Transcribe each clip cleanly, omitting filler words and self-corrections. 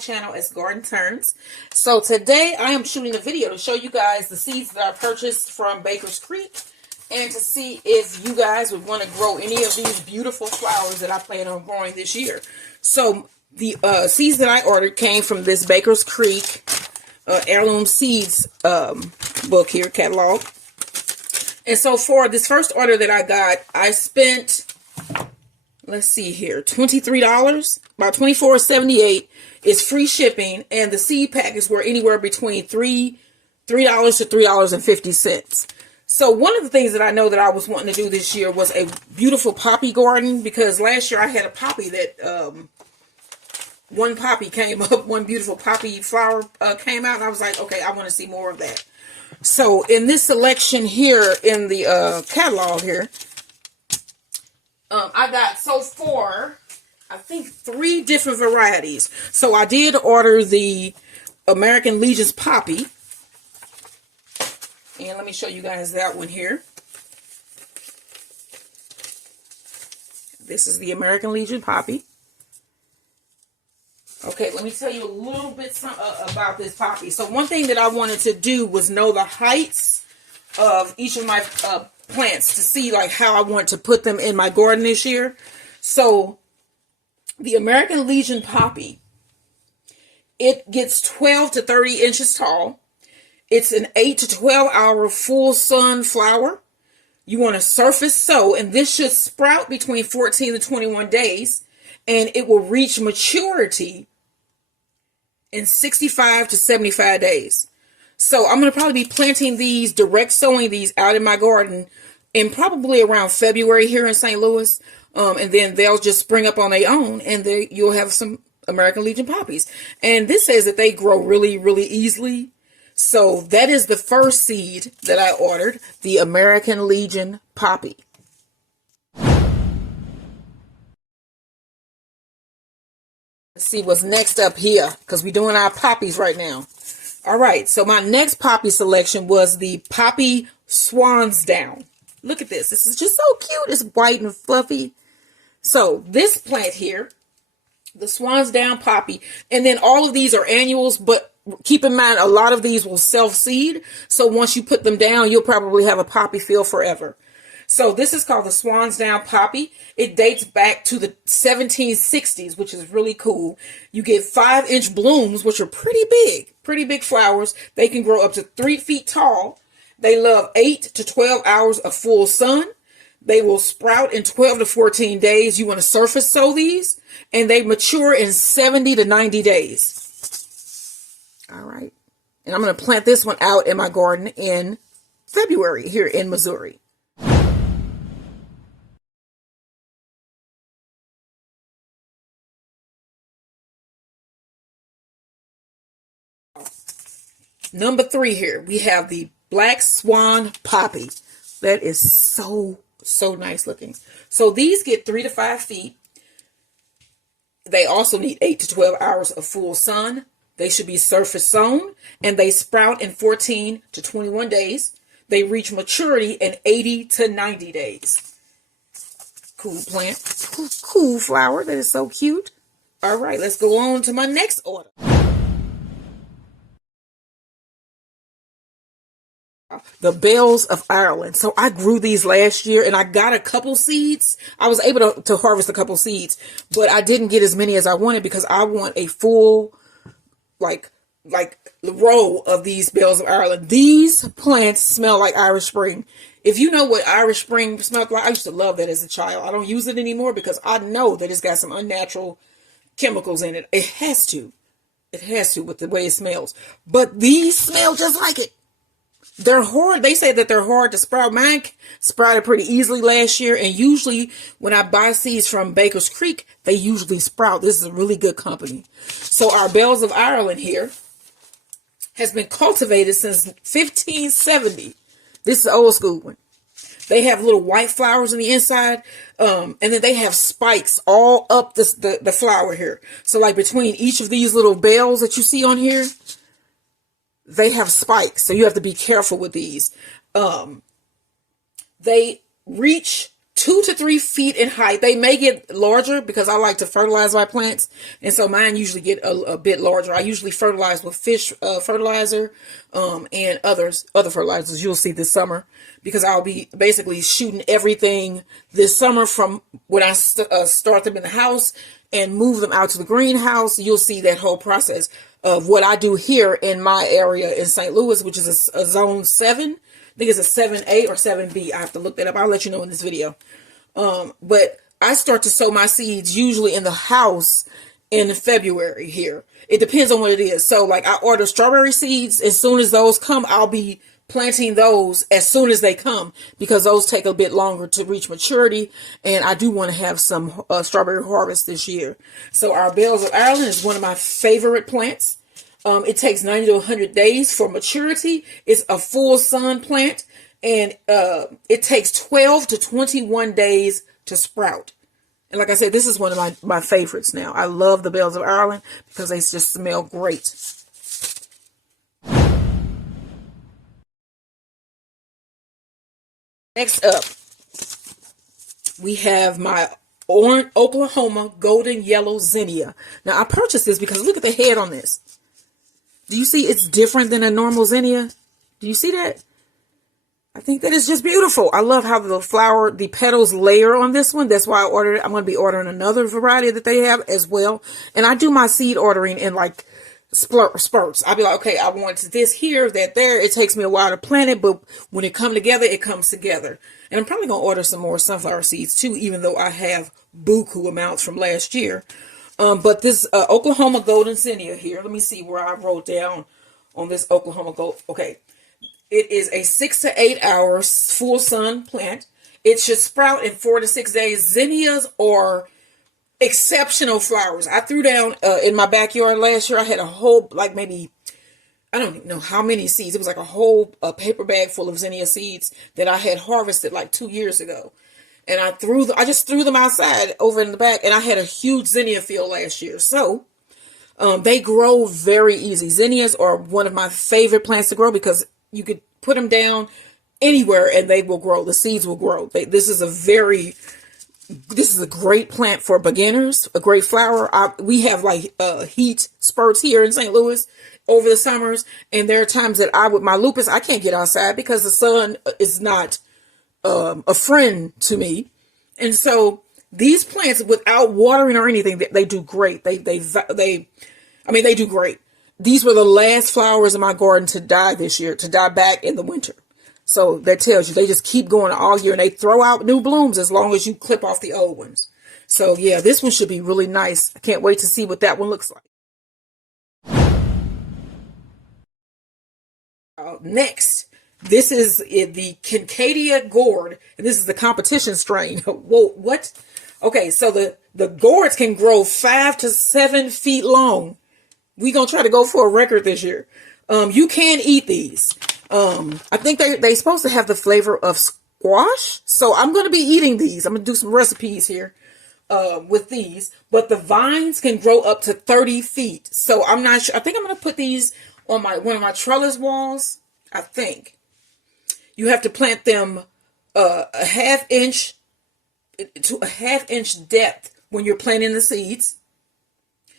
channel as Garden Turns. So today I am shooting a video to show you guys the seeds that I purchased from Baker's Creek and to see if you guys would want to grow any of these beautiful flowers that I plan on growing this year. So the seeds that I ordered came from this Baker's Creek heirloom seeds book here, catalog. And so for this first order that I got, I spent, let's see here, $23, about $24.78 is free shipping, and the seed packets were anywhere between $3 to $3.50. So one of the things that I know that I was wanting to do this year was a beautiful poppy garden, because last year I had a poppy that one poppy came up, one beautiful poppy flower came out, and I was like, okay, I want to see more of that. So in this selection here in the catalog here, I got so far, I think 3 different varieties. So I did order the American Legion's Poppy. And let me show you guys that one here. This is the American Legion Poppy. Okay, let me tell you a little bit about this poppy. So one thing that I wanted to do was know the heights of each of my plants to see like how I want to put them in my garden this year. So the American Legion Poppy, it gets 12 to 30 inches tall. It's an 8 to 12 hour full sun flower. You want to surface sow, and this should sprout between 14 to 21 days, and it will reach maturity in 65 to 75 days. So I'm going to probably be planting these, direct sowing these out in my garden in probably around February here in St. Louis. And then they'll just spring up on their own, and you'll have some American Legion poppies. And this says that they grow really, really easily. So that is the first seed that I ordered, the American Legion Poppy. Let's see what's next up here, because we're doing our poppies right now. All right, so my next poppy selection was the Poppy Swans Down. Look at this. This is just so cute. It's white and fluffy. So this plant here, the Swans Down Poppy, and then all of these are annuals, but keep in mind a lot of these will self-seed. So once you put them down, you'll probably have a poppy field forever. So this is called the Swans Down Poppy. It dates back to the 1760s, which is really cool. You get 5-inch blooms, which are pretty big flowers. They can grow up to 3 feet tall. They love 8 to 12 hours of full sun. They will sprout in 12 to 14 days. You want to surface sow these, and they mature in 70 to 90 days. All right. And I'm going to plant this one out in my garden in February here in Missouri. Number 3 here, we have the Black Swan Poppy. That is so nice looking. So these get 3 to 5 feet. They also need 8 to 12 hours of full sun. They should be surface sown, and they sprout in 14 to 21 days. They reach maturity in 80 to 90 days. Cool plant. Cool flower. That is so cute. All right, let's go on to my next order. The Bells of Ireland. So I grew these last year, and I got a couple seeds. I was able to harvest a couple seeds, but I didn't get as many as I wanted because I want a full, like row of these Bells of Ireland. These plants smell like Irish Spring. If you know what Irish Spring smelled like, I used to love that as a child. I don't use it anymore because I know that it's got some unnatural chemicals in it. It has to. It has to with the way it smells. But these smell just like it. They're hard. They say that they're hard to sprout. Mine sprouted pretty easily last year. And usually when I buy seeds from Baker's Creek, they usually sprout. This is a really good company. So our Bells of Ireland here has been cultivated since 1570. This is an old school one. They have little white flowers on the inside. And then they have spikes all up the flower here. So like between each of these little bells that you see on here, they have spikes, so you have to be careful with these. They reach 2 to 3 feet in height. They may get larger because I like to fertilize my plants, and so mine usually get a bit larger. I usually fertilize with fish fertilizer and other fertilizers you'll see this summer, because I'll be basically shooting everything this summer from when I start them in the house and move them out to the greenhouse. You'll see that whole process of what I do here in my area in St. Louis, which is a zone 7. I think it's a 7A or 7B. I have to look that up. I'll let you know in this video. But I start to sow my seeds usually in the house in February here. It depends on what it is. So like I order strawberry seeds. As soon as those come, I'll be planting those as soon as they come, because those take a bit longer to reach maturity. And I do want to have some strawberry harvest this year. So our Bells of Ireland is one of my favorite plants. It takes 90 to 100 days for maturity. It's a full sun plant, and it takes 12 to 21 days to sprout. And like I said, this is one of my favorites now. I love the Bells of Ireland because they just smell great. Next up, we have my Oklahoma Golden Yellow Zinnia. Now, I purchased this because look at the head on this. Do you see it's different than a normal zinnia? Do you see that? I think that is just beautiful. I love how the petals layer on this one. That's why I ordered it. I'm going to be ordering another variety that they have as well. And I do my seed ordering in like spurts. I'll be like, okay, I want this here, that there. It takes me a while to plant it, but when it comes together, it comes together. And I'm probably going to order some more sunflower seeds too, even though I have buku amounts from last year. But this Oklahoma Golden Zinnia here, let me see where I wrote down on this Oklahoma Gold. Okay, it is a 6 to 8 hours full sun plant. It should sprout in 4 to 6 days. Zinnias are exceptional flowers. I threw down in my backyard last year. I had a whole, like maybe, I don't even know how many seeds. It was like a whole paper bag full of zinnia seeds that I had harvested like 2 years ago. And I just threw them outside over in the back, and I had a huge zinnia field last year. So they grow very easy. Zinnias are one of my favorite plants to grow because you could put them down anywhere and they will grow. The seeds will grow. This is a great plant for beginners, a great flower. We have like heat spurts here in St. Louis over the summers, and there are times that with my lupus, I can't get outside because the sun is not a friend to me. And so these plants, without watering or anything, they do great. They do great. These were the last flowers in my garden to die this year, to die back in the winter. So that tells you they just keep going all year, and they throw out new blooms as long as you clip off the old ones. So yeah, this one should be really nice. I can't wait to see what that one looks like. Next, this is the Canadia Gourd, and this is the competition strain. Whoa, what? Okay, so the gourds can grow 5 to 7 feet long. We're going to try to go for a record this year. You can eat these. I think they're supposed to have the flavor of squash. So I'm going to be eating these. I'm going to do some recipes here with these. But the vines can grow up to 30 feet. So I'm not sure. I think I'm going to put these on one of my trellis walls. I think. You have to plant them a half-inch to a half-inch depth when you're planting the seeds.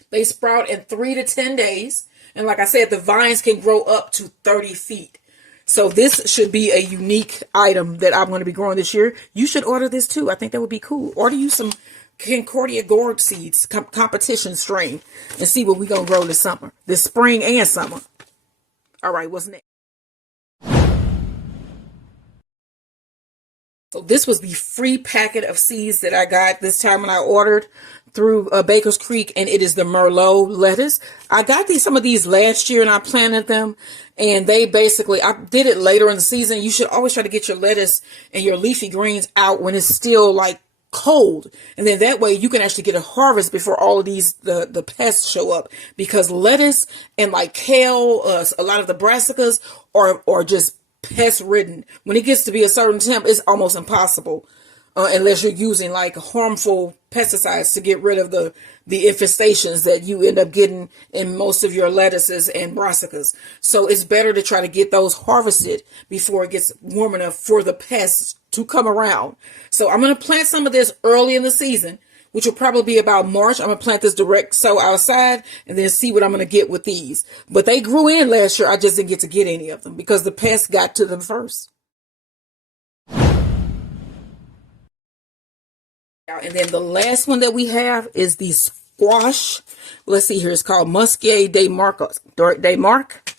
They sprout in 3 to 10 days. And like I said, the vines can grow up to 30 feet. So this should be a unique item that I'm going to be growing this year. You should order this too. I think that would be cool. Order you some Canadia Gourd seeds, competition strain, and see what we're going to grow this summer, this spring and summer. All right, what's next? So this was the free packet of seeds that I got this time when I ordered through Baker's Creek, and it is the Mero Lettuce. I got some of these last year, and I planted them, and I did it later in the season. You should always try to get your lettuce and your leafy greens out when it's still like cold, and then that way you can actually get a harvest before all of these the pests show up, because lettuce and like kale, a lot of the brassicas are just pest ridden. When it gets to be a certain temp, it's almost impossible unless you're using like harmful pesticides to get rid of the infestations that you end up getting in most of your lettuces and brassicas. So it's better to try to get those harvested before it gets warm enough for the pests to come around. So I'm going to plant some of this early in the season, which will probably be about March. I'm going to plant this direct sow outside and then see what I'm going to get with these. But they grew in last year. I just didn't get to get any of them because the pests got to them first. And then the last one that we have is the squash. Let's see here. It's called Musqué de Marque.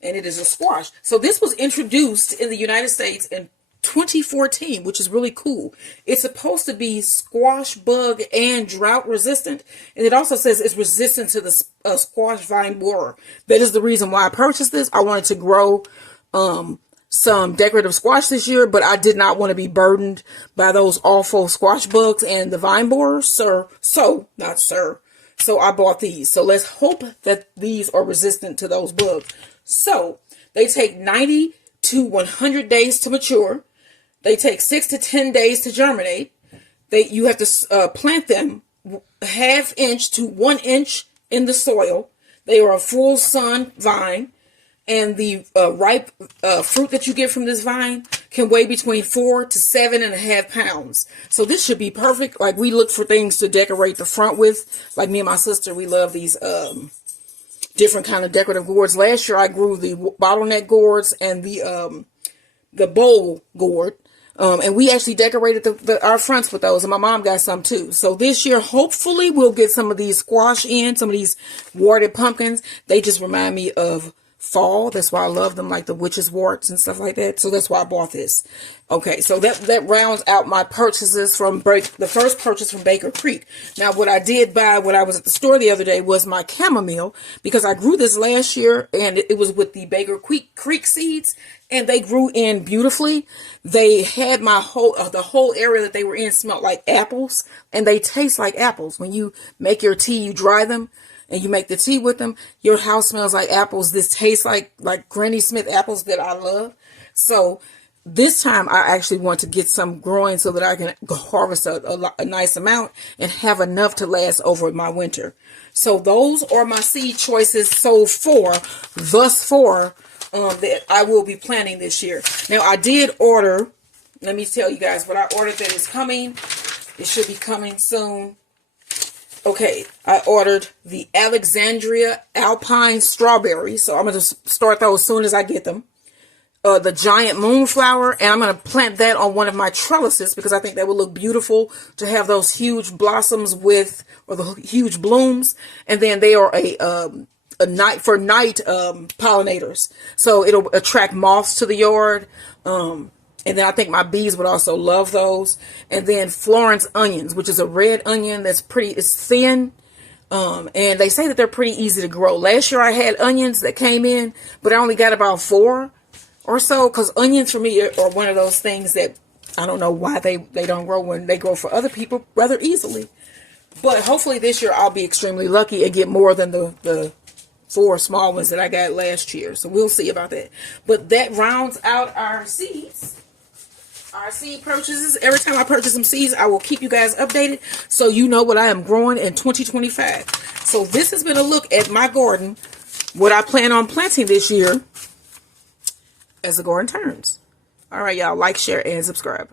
And it is a squash. So this was introduced in the United States in 2014, which is really cool. It's supposed to be squash bug and drought resistant. And it also says it's resistant to the squash vine borer. That is the reason why I purchased this. I wanted to grow some decorative squash this year, but I did not want to be burdened by those awful squash bugs and the vine borers. So I bought these. So let's hope that these are resistant to those bugs. So they take 90 to 100 days to mature. They take 6 to 10 days to germinate. You have to plant them 1/2 inch to 1 inch in the soil. They are a full sun vine. And the ripe fruit that you get from this vine can weigh between 4 to 7.5 pounds. So this should be perfect. Like, we look for things to decorate the front with. Like me and my sister, we love these different kind of decorative gourds. Last year I grew the bottleneck gourds and the bowl gourd. And we actually decorated our fronts with those, and my mom got some too. So this year, hopefully, we'll get some of these squash in, some of these warded pumpkins. They just remind me of fall. That's why I love them, like the witch's warts and stuff like that. So that's why I bought this. Okay, so that rounds out my purchases from the first purchase from Baker Creek. Now, what I did buy when I was at the store the other day was my chamomile, because I grew this last year, and it was with the Baker Creek seeds, and they grew in beautifully. They had the whole area that they were in smelled like apples, and they taste like apples. When you make your tea, you dry them, and you make the tea with them, your house smells like apples. This tastes like Granny Smith apples that I love. So this time I actually want to get some growing so that I can harvest a nice amount and have enough to last over my winter. So those are my seed choices thus far that I will be planting this year. Now, I did order, let me tell you guys what I ordered that is coming. It should be coming soon. Okay, I ordered the Alexandria Alpine Strawberries, so I'm going to start those as soon as I get them. The giant moonflower, and I'm going to plant that on one of my trellises because I think that would look beautiful to have those huge blossoms or the huge blooms. And then they are night pollinators, so it'll attract moths to the yard. And then I think my bees would also love those. And then Florence onions, which is a red onion that's it's thin. And they say that they're pretty easy to grow. Last year I had onions that came in, but I only got about 4 or so, because onions for me are one of those things that I don't know why they don't grow when they grow for other people rather easily. But hopefully this year I'll be extremely lucky and get more than the 4 small ones that I got last year. So we'll see about that. But that rounds out our seeds. Our seed purchases. Every time I purchase some seeds, I will keep you guys updated so you know what I am growing in 2025. So this has been a look at my garden, what I plan on planting this year as the garden turns. All right, y'all, like, share, and subscribe.